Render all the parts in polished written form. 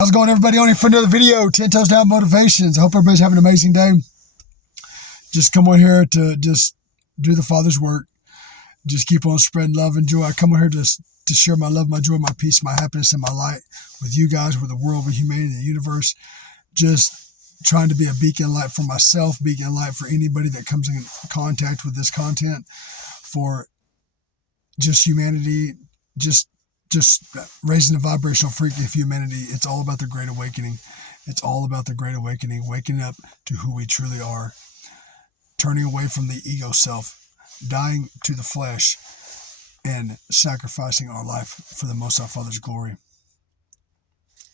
How's it going, everybody? On here for another video, 10 Toes Down Motivations. I hope everybody's having an amazing day. Just come on here to just do the Father's work. Just keep on spreading love and joy. I come on here to share my love, my joy, my peace, my happiness, and my light with you guys, with the world, with humanity, the universe. Just trying to be a beacon light for myself, beacon light for anybody that comes in contact with this content, for just humanity, just raising the vibrational frequency of humanity. It's all about the Great Awakening. It's all about the Great Awakening, waking up to who we truly are, turning away from the ego self, dying to the flesh, and sacrificing our life for the Most High Father's glory.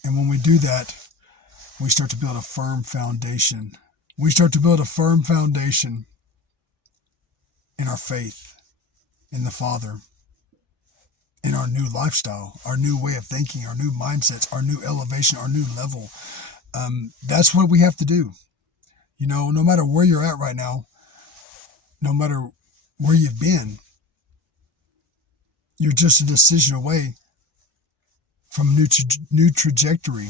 And when we do that, we start to build a firm foundation. We start to build a firm foundation in our faith, in the Father, in our new lifestyle, our new way of thinking, our new mindsets, our new elevation, our new level. That's what we have to do. You know, no matter where you're at right now, no matter where you've been, you're just a decision away from a new trajectory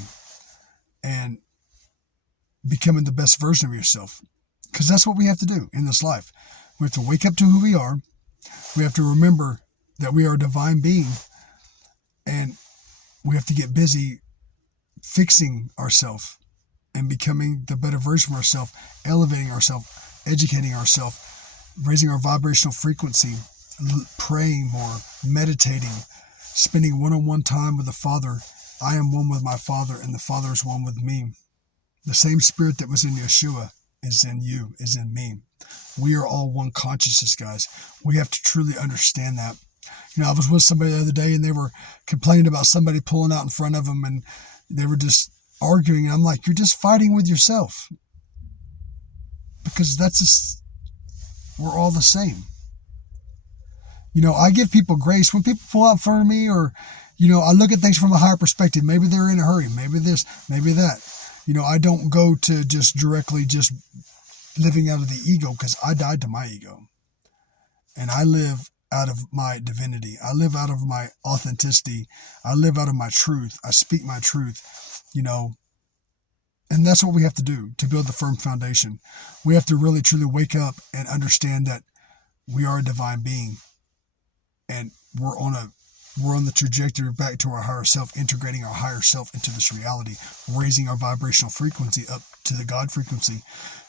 and becoming the best version of yourself. Because that's what we have to do in this life. We have to wake up to who we are. We have to remember that we are a divine being, and we have to get busy fixing ourselves and becoming the better version of ourselves, elevating ourselves, educating ourselves, raising our vibrational frequency, praying more, meditating, spending one-on-one time with the Father. I am one with my Father, and the Father is one with me. The same spirit that was in Yeshua is in you, is in me. We are all one consciousness, guys. We have to truly understand that. You know, I was with somebody the other day, and they were complaining about somebody pulling out in front of them, and they were just arguing. And I'm like, you're just fighting with yourself, because we're all the same. You know, I give people grace when people pull out in front of me, or, you know, I look at things from a higher perspective. Maybe they're in a hurry, maybe this, maybe that. You know, I don't go to just directly just living out of the ego, because I died to my ego, and I live out of my divinity. I live out of my authenticity. I live out of my truth. I speak my truth, you know, and that's what we have to do to build the firm foundation. We have to really truly wake up and understand that we are a divine being, and we're on the trajectory back to our higher self, integrating our higher self into this reality, raising our vibrational frequency up to the God frequency,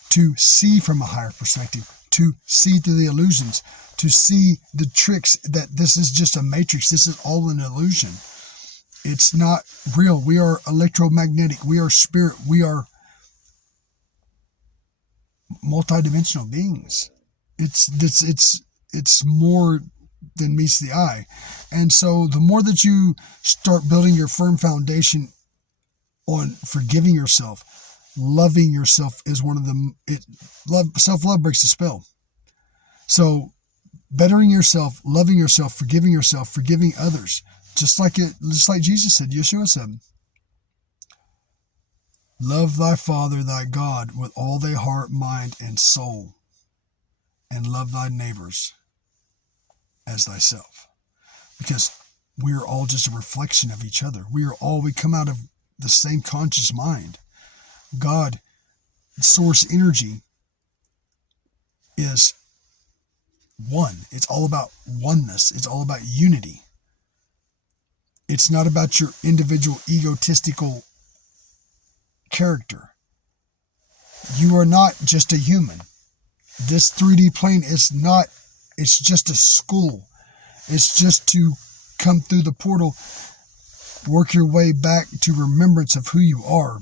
to see from a higher perspective, to see through the illusions, to see the tricks, that this is just a matrix. This is all an illusion. It's not real. We are electromagnetic. We are spirit. We are multidimensional beings. It's more than meets the eye. And so the more that you start building your firm foundation on forgiving yourself, loving yourself is one of them. Self-love breaks the spell. So bettering yourself, loving yourself, forgiving others, just like Jesus said, Yeshua said, love thy Father, thy God, with all thy heart, mind, and soul, and love thy neighbors as thyself. Because we are all just a reflection of each other. We come out of the same conscious mind. God, source energy, is one. It's all about oneness. It's all about unity. It's not about your individual egotistical character. You are not just a human. This 3D plane is not, it's just a school. It's just to come through the portal, work your way back to remembrance of who you are.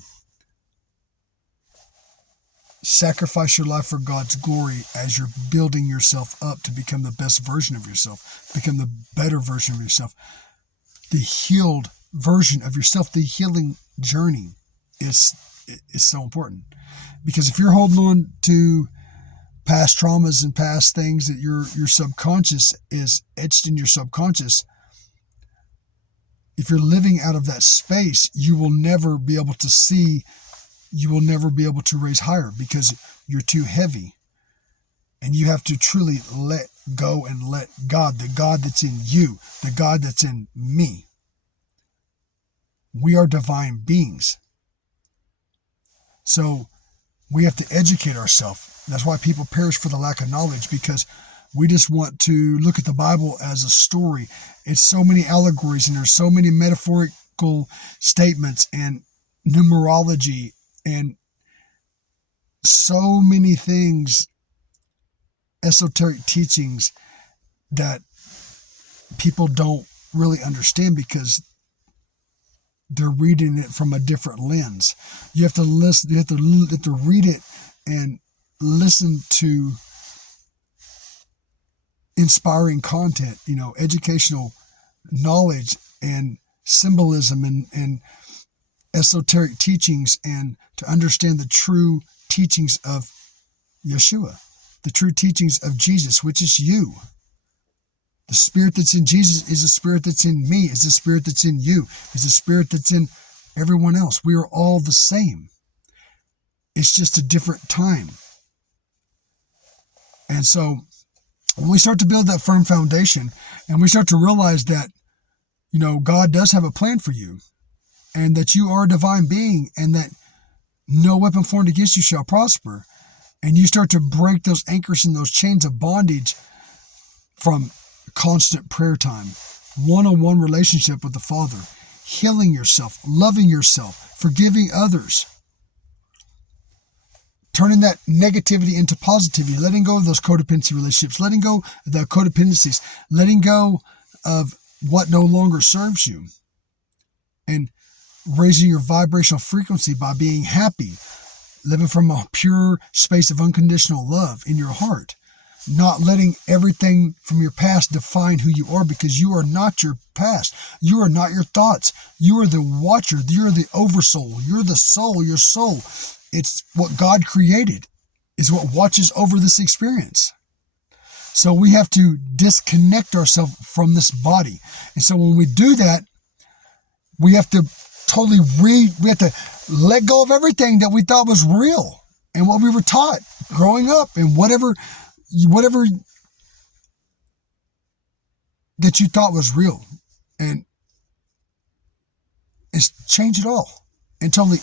Sacrifice your life for God's glory as you're building yourself up to become the best version of yourself, become the better version of yourself, the healed version of yourself. The healing journey is so important, because if you're holding on to past traumas and past things that your subconscious is etched in your subconscious, if you're living out of that space, you will never be able to see. You will never be able to raise higher, because you're too heavy. And you have to truly let go and let God, the God that's in you, the God that's in me, We are divine beings. So we have to educate ourselves. That's why people perish for the lack of knowledge, because we just want to look at the Bible as a story. It's so many allegories, and there's so many metaphorical statements and numerology and so many things, esoteric teachings that people don't really understand because they're reading it from a different lens. You have to listen, you have to read it and listen to inspiring content, educational knowledge and symbolism and esoteric teachings, and to understand the true teachings of Yeshua, the true teachings of Jesus, which is you. The spirit that's in Jesus is the spirit that's in me, is the spirit that's in you, is the spirit that's in everyone else. We are all the same. It's just a different time. And so when we start to build that firm foundation and we start to realize that, God does have a plan for you, and that you are a divine being, and that no weapon formed against you shall prosper, and you start to break those anchors and those chains of bondage from constant prayer time, one-on-one relationship with the Father, healing yourself, loving yourself, forgiving others, turning that negativity into positivity, letting go of those codependency relationships, letting go of the codependencies, letting go of what no longer serves you, and raising your vibrational frequency by being happy, living from a pure space of unconditional love in your heart, not letting everything from your past define who you are, because you are not your past. You are not your thoughts. You are the watcher. You're the oversoul. You're the soul, your soul. It's what God created is what watches over this experience. So we have to disconnect ourselves from this body. And so when we do that, we have to we have to let go of everything that we thought was real and what we were taught growing up, and whatever that you thought was real, and it's change it all and totally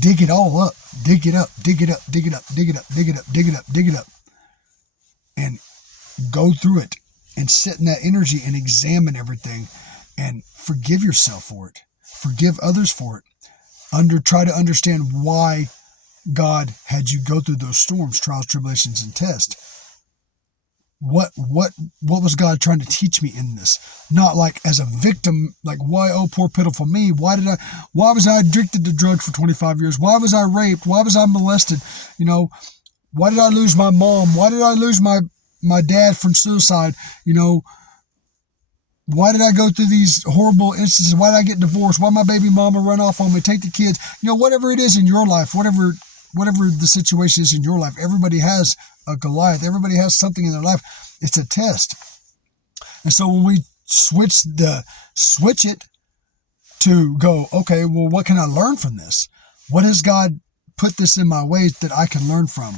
dig it all up, dig it up, dig it up, dig it up, dig it up, dig it up, dig it up, dig it up, and go through it and sit in that energy and examine everything and forgive yourself for it. Forgive others for it. Try to understand why God had you go through those storms, trials, tribulations, and tests. What was God trying to teach me in this? Not like as a victim, like, why, oh, poor pitiful me. Why was I addicted to drugs for 25 years? Why was I raped? Why was I molested? Why did I lose my mom? Why did I lose my dad from suicide? Why did I go through these horrible instances? Why did I get divorced? Why my baby mama run off on me, take the kids? Whatever it is in your life, whatever the situation is in your life, everybody has a Goliath. Everybody has something in their life. It's a test. And so when we switch it to go, okay, well, what can I learn from this? What has God put this in my ways that I can learn from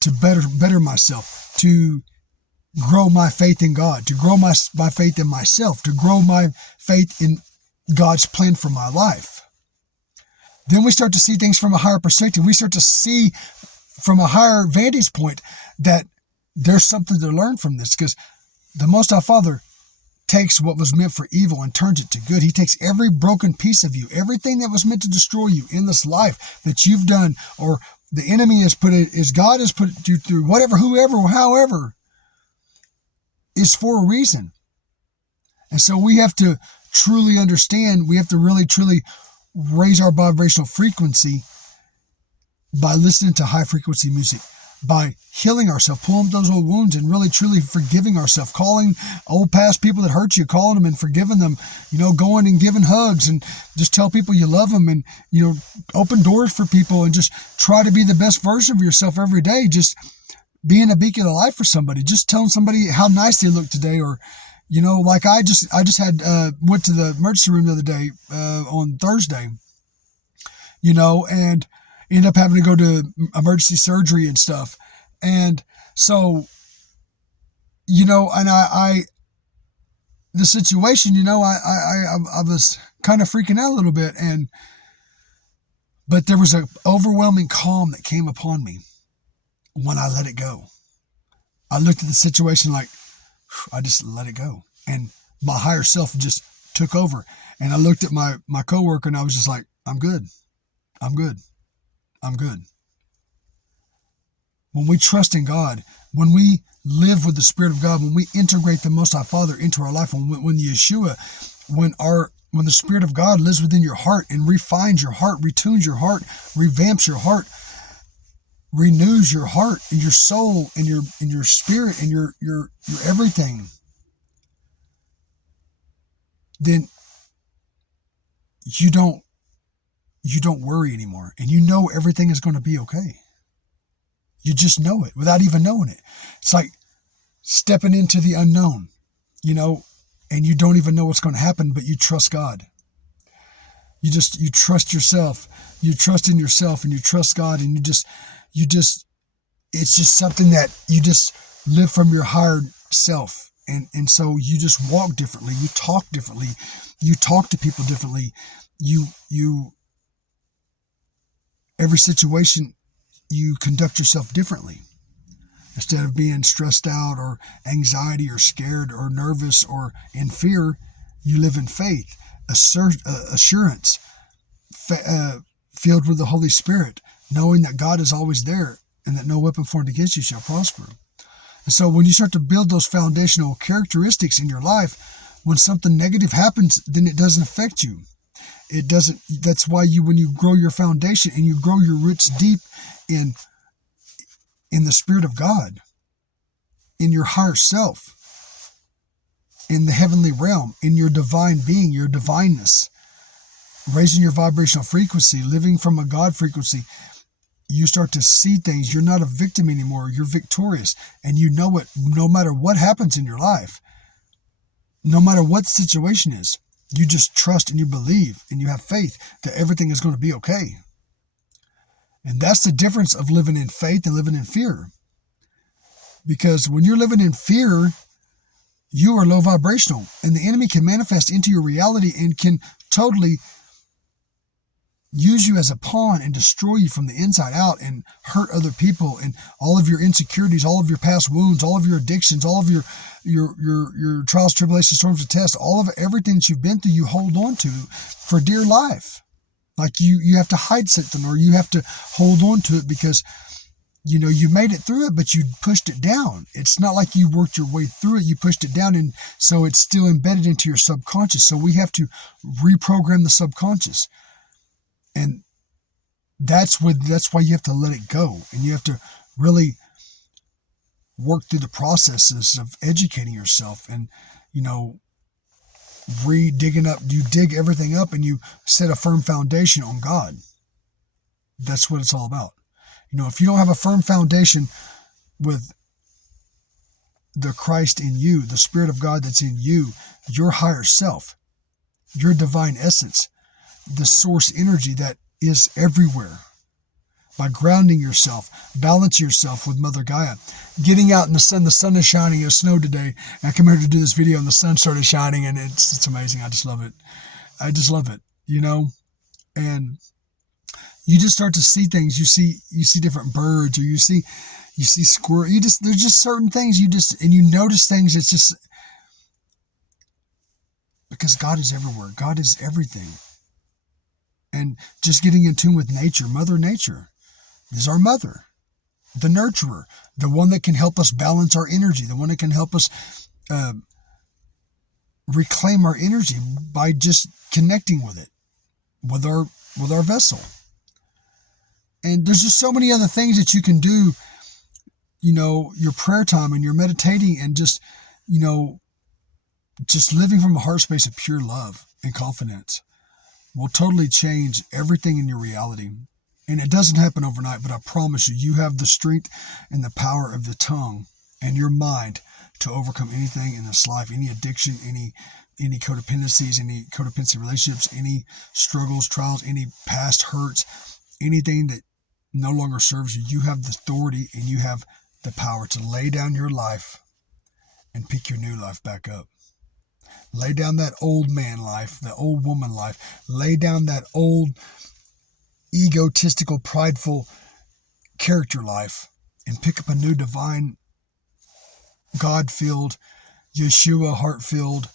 to better myself, to grow my faith in God, to grow my faith in myself, to grow my faith in God's plan for my life? Then we start to see things from a higher perspective. We start to see from a higher vantage point that there's something to learn from this, because the Most High Father takes what was meant for evil and turns it to good. He takes every broken piece of you, everything that was meant to destroy you in this life that you've done, or the enemy has put it, as God has put you through, whatever, whoever, however, is for a reason. And so we have to truly understand, we have to really, truly raise our vibrational frequency by listening to high frequency music, by healing ourselves, pulling those old wounds and really, truly forgiving ourselves, calling old past people that hurt you, calling them and forgiving them, going and giving hugs, and just tell people you love them, and, open doors for people, and just try to be the best version of yourself every day. Just being a beacon of light for somebody, just telling somebody how nice they look today, or, like I just had, went to the emergency room the other day, on Thursday, and ended up having to go to emergency surgery and stuff. And so, and the situation, I was kind of freaking out a little bit. But there was an overwhelming calm that came upon me when I let it go. I looked at the situation like, I just let it go. And my higher self just took over. And I looked at my coworker and I was just like, I'm good. I'm good. I'm good. When we trust in God, when we live with the Spirit of God, when we integrate the Most High Father into our life, when Yeshua, when the Spirit of God lives within your heart and refines your heart, retunes your heart, revamps your heart, renews your heart and your soul and your spirit and your everything, then you don't worry anymore, and you know everything is going to be okay. You just know it without even knowing it. It's like stepping into the unknown, and you don't even know what's going to happen, but you trust God. You trust yourself. You trust in yourself, and you trust God, and it's just something that you just live from your higher self. And so you just walk differently. You talk differently. You talk to people differently. Every situation, you conduct yourself differently. Instead of being stressed out or anxiety or scared or nervous or in fear, you live in faith, assurance, filled with the Holy Spirit, knowing that God is always there and that no weapon formed against you shall prosper. And so when you start to build those foundational characteristics in your life, when something negative happens, then it doesn't affect you. It doesn't. That's why when you grow your foundation and you grow your roots deep in the Spirit of God, in your higher self, in the heavenly realm, in your divine being, your divineness, raising your vibrational frequency, living from a God frequency, you start to see things. You're not a victim anymore. You're victorious. And you know it no matter what happens in your life, no matter what the situation is. You just trust and you believe and you have faith that everything is going to be okay. And that's the difference of living in faith and living in fear. Because when you're living in fear, you are low vibrational, and the enemy can manifest into your reality and can totally use you as a pawn and destroy you from the inside out and hurt other people, and all of your insecurities, all of your past wounds, all of your addictions, all of your trials, tribulations, storms of tests, all of everything that you've been through, you hold on to for dear life. Like you have to hide something, or you have to hold on to it because you made it through it, but you pushed it down. It's not like you worked your way through it. You pushed it down, and so it's still embedded into your subconscious. So we have to reprogram the subconscious. And that's why you have to let it go, and you have to really work through the processes of educating yourself and digging up. You dig everything up and you set a firm foundation on God. That's what it's all about. If you don't have a firm foundation with the Christ in you, the Spirit of God that's in you, your higher self, your divine essence, the source energy that is everywhere, by grounding yourself, balancing yourself with Mother Gaia, getting out in the sun. The sun is shining. It snowed today. I came here to do this video and the sun started shining, and it's amazing. I just love it. And you just start to see things. You see different birds, or you see squirrels. There's just certain things and you notice things. It's just because God is everywhere. God is everything. And just getting in tune with nature, Mother Nature is our mother, the nurturer, the one that can help us balance our energy, the one that can help us reclaim our energy by just connecting with it, with our vessel. And there's just so many other things that you can do, your prayer time and your meditating and just living from a heart space of pure love and confidence will totally change everything in your reality. And it doesn't happen overnight, but I promise you, you have the strength and the power of the tongue and your mind to overcome anything in this life, any addiction, any codependencies, any codependency relationships, any struggles, trials, any past hurts, anything that no longer serves you. You have the authority and you have the power to lay down your life and pick your new life back up. Lay down that old man life, that old woman life. Lay down that old egotistical, prideful character life and pick up a new divine, God-filled, Yeshua heart-filled,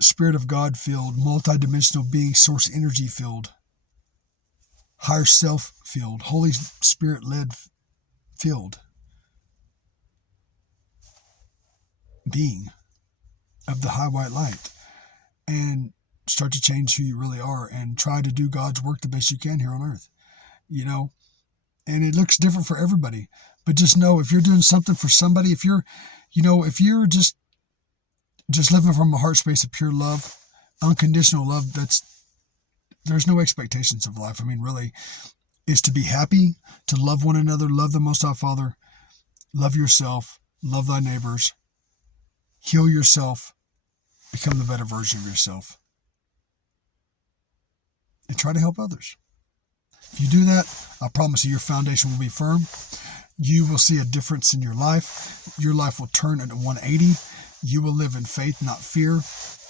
Spirit of God-filled, multidimensional being, source energy-filled, higher self-filled, Holy Spirit-led filled being of the high white light, and start to change who you really are and try to do God's work the best you can here on earth, and it looks different for everybody, but just know if you're doing something for somebody, if you're just living from a heart space of pure love, unconditional love, there's no expectations of life. I mean, really, is to be happy, to love one another, love the Most High Father, love yourself, love thy neighbors, heal yourself, become the better version of yourself, and try to help others. If you do that, I promise you your foundation will be firm. You will see a difference in your life. Your life will turn into 180. You will live in faith, not fear,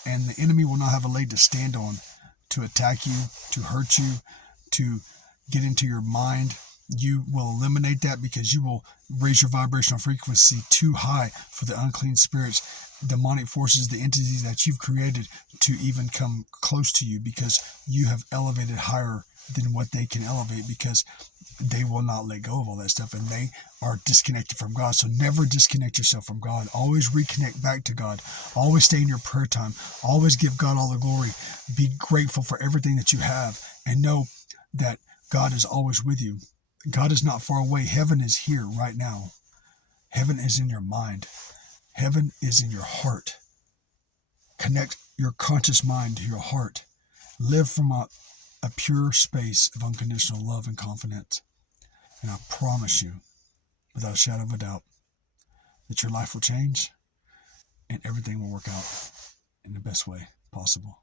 and the enemy will not have a leg to stand on to attack you, to hurt you, to get into your mind. You will eliminate that because you will raise your vibrational frequency too high for the unclean spirits, demonic forces, the entities that you've created to even come close to you, because you have elevated higher than what they can elevate, because they will not let go of all that stuff and they are disconnected from God. So never disconnect yourself from God. Always reconnect back to God. Always stay in your prayer time. Always give God all the glory. Be grateful for everything that you have and know that God is always with you. God is not far away. Heaven is here right now. Heaven is in your mind. Heaven is in your heart. Connect your conscious mind to your heart. Live from a pure space of unconditional love and confidence. And I promise you, without a shadow of a doubt, that your life will change and everything will work out in the best way possible.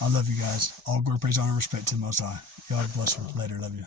I love you guys. All glory, praise, honor, respect to the Most High. God bless you. Later. Love you.